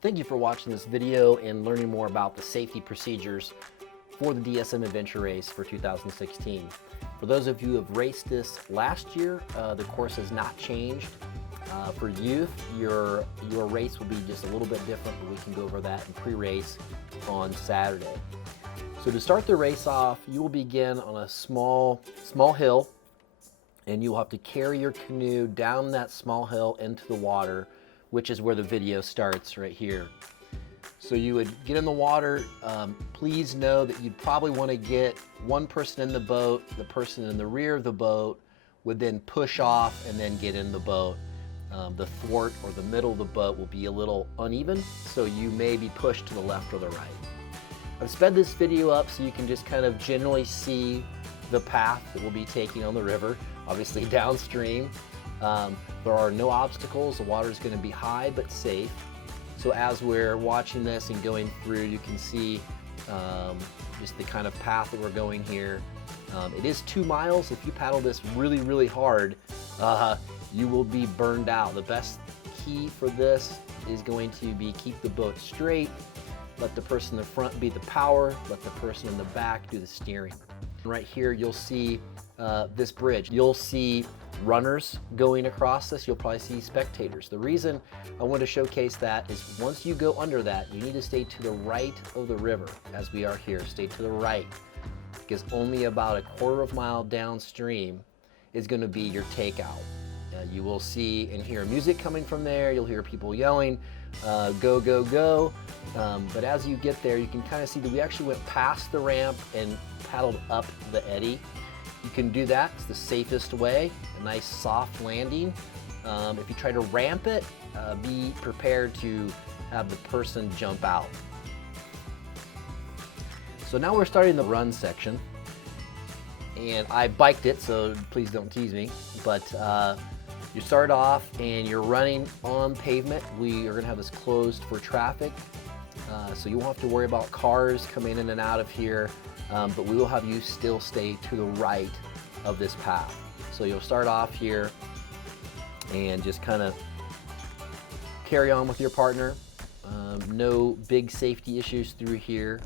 Thank you for watching this video and learning more about the safety procedures for the DSM Adventure Race for 2016. For those of you who have raced this last year, the course has not changed. For youth, your race will be just a little bit different, but we can go over that in pre-race on Saturday. So to start the race off, you will begin on a small hill, and you'll have to carry your canoe down that small hill into the water, which is where the video starts right here. So you would get in the water. Please know that you'd probably want to get one person in the boat. The person in the rear of the boat would then push off and then get in the boat. The thwart or the middle of the boat will be a little uneven, so you may be pushed to the left or the right. I've sped this video up so you can just kind of generally see the path that we'll be taking on the river, obviously downstream. There are no obstacles. The water is going to be high but safe. So as we're watching this and going through, you can see just the kind of path that we're going here. It is 2 miles. If you paddle this really, really hard, you will be burned out. The best key for this is going to be keep the boat straight, let the person in the front be the power, let the person in the back do the steering. Right here you'll see this bridge. You'll see runners going across this. You'll probably see spectators. The reason I want to showcase that is once you go under that, you need to stay to the right of the river, as we are here. Stay to the right, because only about 1/4 mile downstream is going to be your takeout. You will see and hear music coming from there. You'll hear people yelling, go, go, go. But as you get there, you can kind of see that we actually went past the ramp and paddled up the eddy. You can do that. It's the safest way, a nice soft landing. If you try to ramp it, be prepared to have the person jump out. So now we're starting the run section, and I biked it, so please don't tease me. But you start off and you're running on pavement. We are going to have this closed for traffic, so you won't have to worry about cars coming in and out of here, but we will have you still stay to the right of this path. So you'll start off here and just kind of carry on with your partner. No big safety issues through here,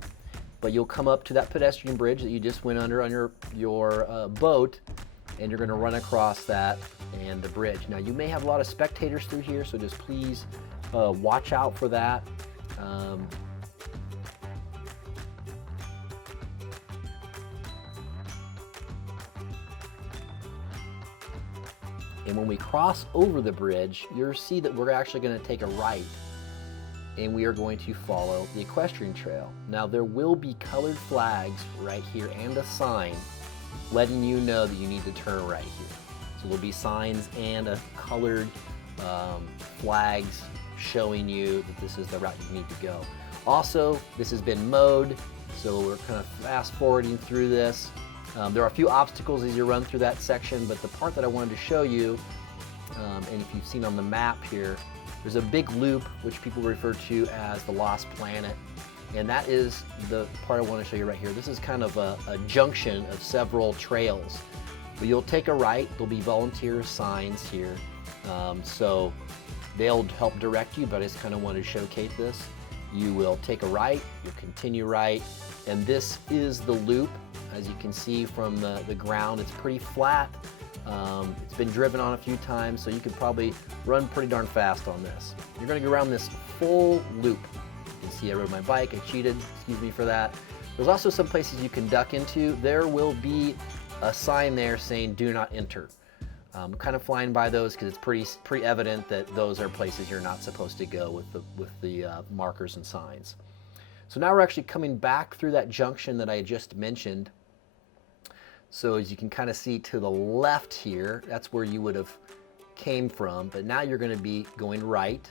but you'll come up to that pedestrian bridge that you just went under on your boat, and you're going to run across that and the bridge. Now you may have a lot of spectators through here, so just please watch out for that. And when we cross over the bridge, you'll see that we're actually going to take a right, and we are going to follow the equestrian trail. Now there will be colored flags right here and a sign letting you know that you need to turn right here. So there'll be signs and a colored flags showing you that this is the route you need to go. Also, this has been mowed, so we're kind of fast forwarding through this. There are a few obstacles as you run through that section, but the part that I wanted to show you, and if you've seen on the map here, there's a big loop which people refer to as the Lost Planet, and that is the part I want to show you right here. This is kind of a junction of several trails. But you'll take a right. There'll be volunteer signs here, so they'll help direct you, but I just kind of wanted to showcase this. You will take a right, you'll continue right, and this is the loop. As you can see from the ground, it's pretty flat. It's been driven on a few times, so you could probably run pretty darn fast on this. You're going to go around this full loop. You can see I rode my bike. I cheated, excuse me for that. There's also some places you can duck into. There will be a sign there saying do not enter. I'm kind of flying by those because it's pretty evident that those are places you're not supposed to go with the markers and signs. So now we're actually coming back through that junction that I just mentioned. So as you can kind of see to the left here, that's where you would have came from, but now you're going to be going right,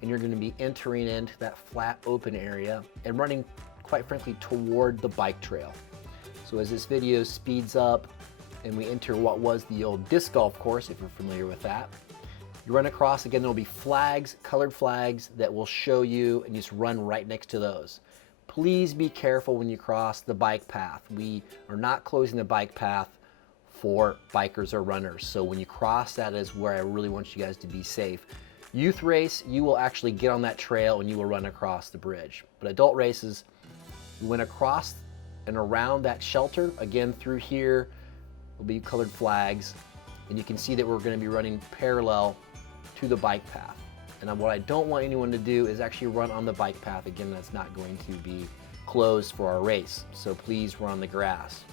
and you're going to be entering into that flat open area and running, quite frankly, toward the bike trail. So as this video speeds up and we enter what was the old disc golf course, if you're familiar with that, you run across, again, there'll be flags, colored flags that will show you, and you just run right next to those. Please be careful when you cross the bike path. We are not closing the bike path for bikers or runners. So when you cross, that is where I really want you guys to be safe. Youth race, you will actually get on that trail and you will run across the bridge. But adult races, you went across and around that shelter. Again, through here will be colored flags, and you can see that we're going to be running parallel to the bike path. And what I don't want anyone to do is actually run on the bike path. Again, that's not going to be closed for our race, so please run on the grass.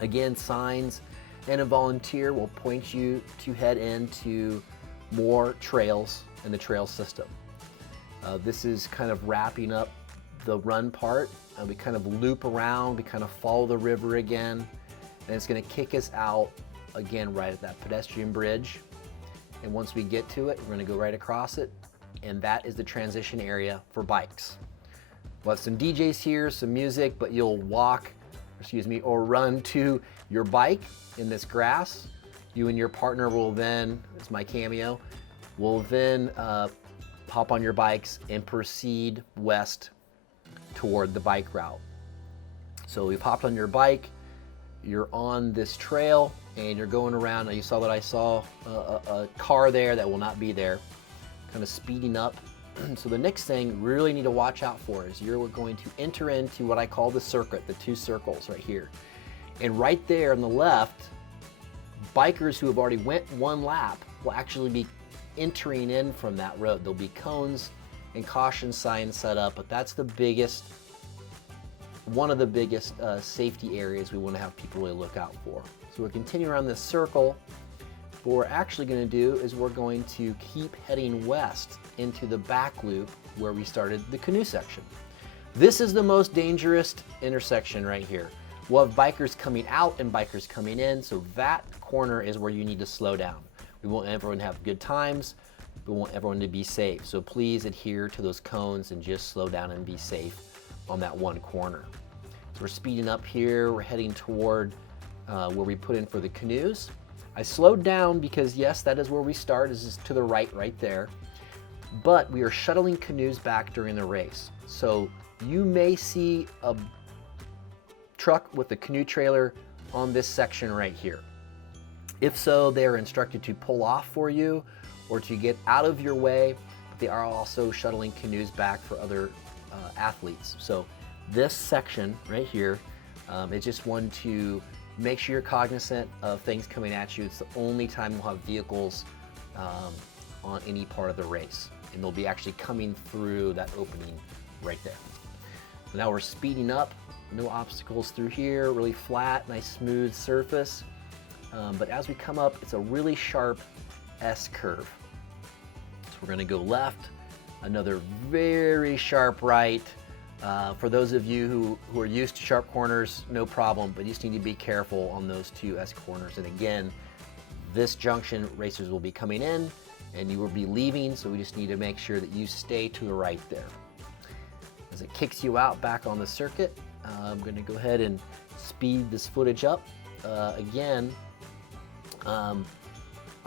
Again, signs and a volunteer will point you to head into more trails in the trail system. This is kind of wrapping up the run part. We kind of loop around, we kind of follow the river again, and it's going to kick us out again right at that pedestrian bridge. And once we get to it, we're going to go right across it, and that is the transition area for bikes. We'll have some DJs here, some music, but you'll walk, or run to your bike in this grass. You and your partner will then, it's my cameo, will then hop on your bikes and proceed west toward the bike route. So we've hopped on your bike, you're on this trail, and you're going around. Now you saw that I saw a car there that will not be there, kind of speeding up. So the next thing you really need to watch out for is you're going to enter into what I call the circuit, the 2 circles right here. And right there on the left, bikers who have already went 1 lap will actually be entering in from that road. There'll be cones and caution signs set up, but that's one of the biggest safety areas we want to have people really look out for. So we're continuing around this circle. What we're actually going to do is we're going to keep heading west into the back loop where we started the canoe section. This is the most dangerous intersection right here. We'll have bikers coming out and bikers coming in, so that corner is where you need to slow down. We want everyone to have good times. We want everyone to be safe. So please adhere to those cones and just slow down and be safe on that one corner. So we're speeding up here. We're heading toward where we put in for the canoes. I slowed down because yes, that is where we start, is just to the right there. But we are shuttling canoes back during the race. So you may see a truck with a canoe trailer on this section right here. If so, they are instructed to pull off for you or to get out of your way. But they are also shuttling canoes back for other athletes. So this section right here is just one to make sure you're cognizant of things coming at you. It's the only time we'll have vehicles on any part of the race, and they'll be actually coming through that opening right there. So now we're speeding up, no obstacles through here, really flat, nice smooth surface. But as we come up, it's a really sharp S curve. So we're going to go left, another very sharp right. For those of you who are used to sharp corners, no problem, but you just need to be careful on those 2 S corners. And again, this junction, racers will be coming in and you will be leaving, so we just need to make sure that you stay to the right there. As it kicks you out back on the circuit, I'm going to go ahead and speed this footage up. Again, I'm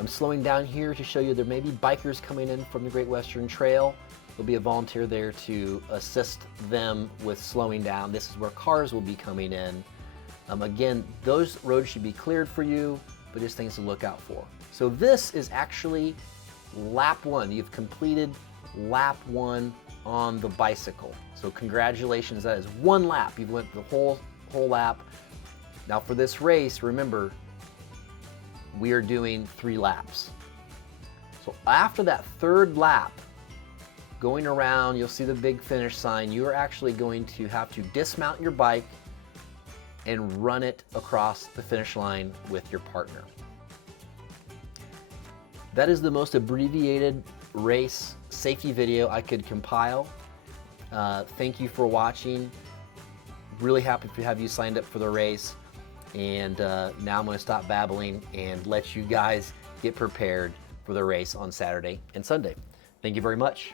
slowing down here to show you there may be bikers coming in from the Great Western Trail. There'll be a volunteer there to assist them with slowing down. This is where cars will be coming in. Again, those roads should be cleared for you, but just things to look out for. So this is actually lap 1. You've completed lap 1 on the bicycle. So congratulations, that is 1 lap. You've went the whole lap. Now for this race, remember, we are doing 3 laps. So after that 3rd lap, going around, you'll see the big finish sign. You are actually going to have to dismount your bike and run it across the finish line with your partner. That is the most abbreviated race safety video I could compile. Thank you for watching. Really happy to have you signed up for the race. And now I'm going to stop babbling and let you guys get prepared for the race on Saturday and Sunday. Thank you very much.